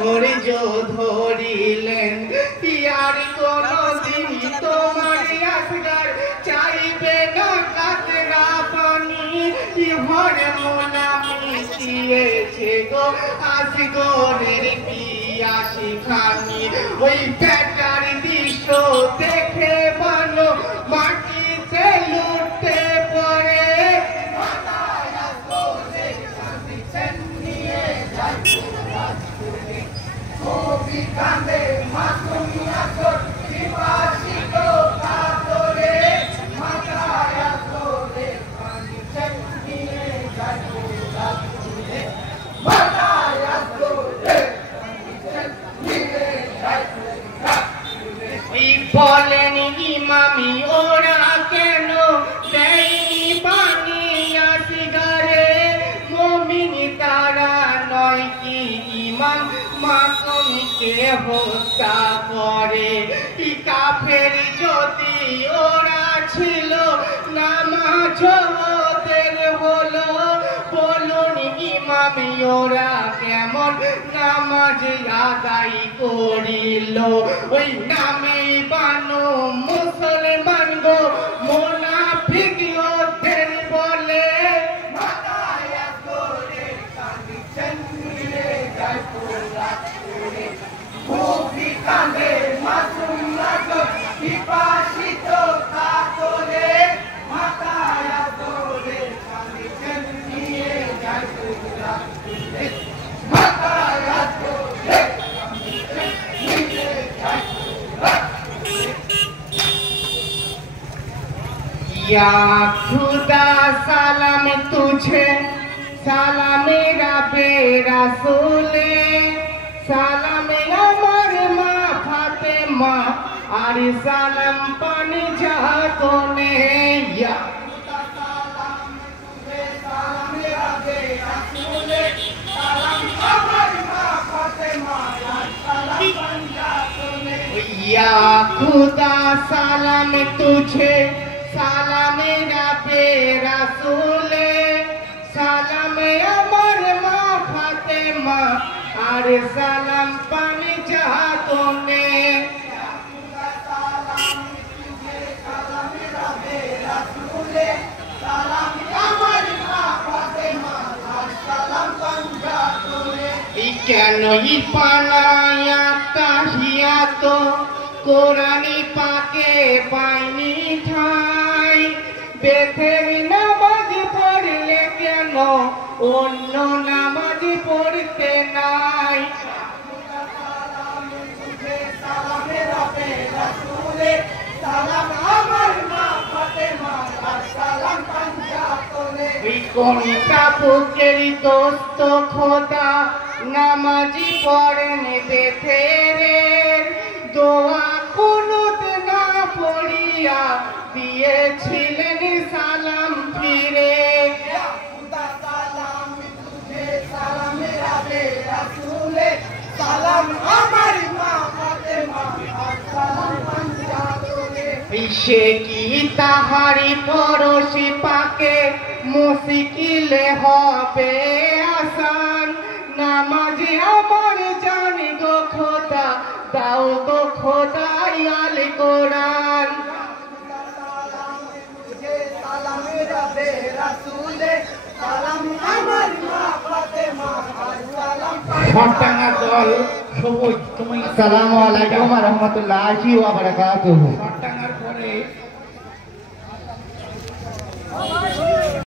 ধৈর্য ধরিলেন আর কোনদিন তোমার আসগার চাইবে না কাতরা পানি ভরে মনা মিশিয়েছে গো আসগরের পিয়াসি খানি ওই পেটার দৃশ্য দেখে বানো মাটিতে লুটে পড়ে বলেন ইমামি ওরা কেন দেয়নি পানি আসগারে মুমিন তারা নয় কি ইমাম মাসুমকে হত্যা করে কাফের যদি ওরা ছিল নামাজ ওদের হলো বলুন ইমামি ওরা কেমন নামাজ আদায় করিল ওই নামে বানো মুসলমান গো মুনাফিক ওদের বলে या खुदा सलाम तुझे सलाम रबे रसूले सलाम अमर माँ फातिमा और सलाम पानी जातोने या खुदा सलाम तुझे सलाम रबे रसूले सलाम अमर माँ फातिमा और सलाम पानी जातोने या खुदा सलाम तुझे सलाम रबे रसूले सलाम अमर माँ फातिमा और सलाम पानी जातोने কেন পালায়া তাহিয়া তো কোরআনি পাকে পাইনি ঠাই বেতের নামাজ পড়লে কেন অন্য নামাজ পড়তে নাই কোনটা বুকের দোস্ত খোদা নামাজি পড়েন বেতের দোয়া কুনুত না পড়িয়া দিয়েছিলেন সালাম ফিরে সে কি তাহারি পড়োশি পাকে মুশকিলে হবে আসান নামাজে আমার জানি গো খোদা দাও গো খোদা আল কোরআন সরটাঙ্গা দল সবুজ তুমি আসসালামু আলাইকুম ওয়া রাহমাতুল্লাহি ওয়া বারাকাতুহু সরটাঙ্গার পরে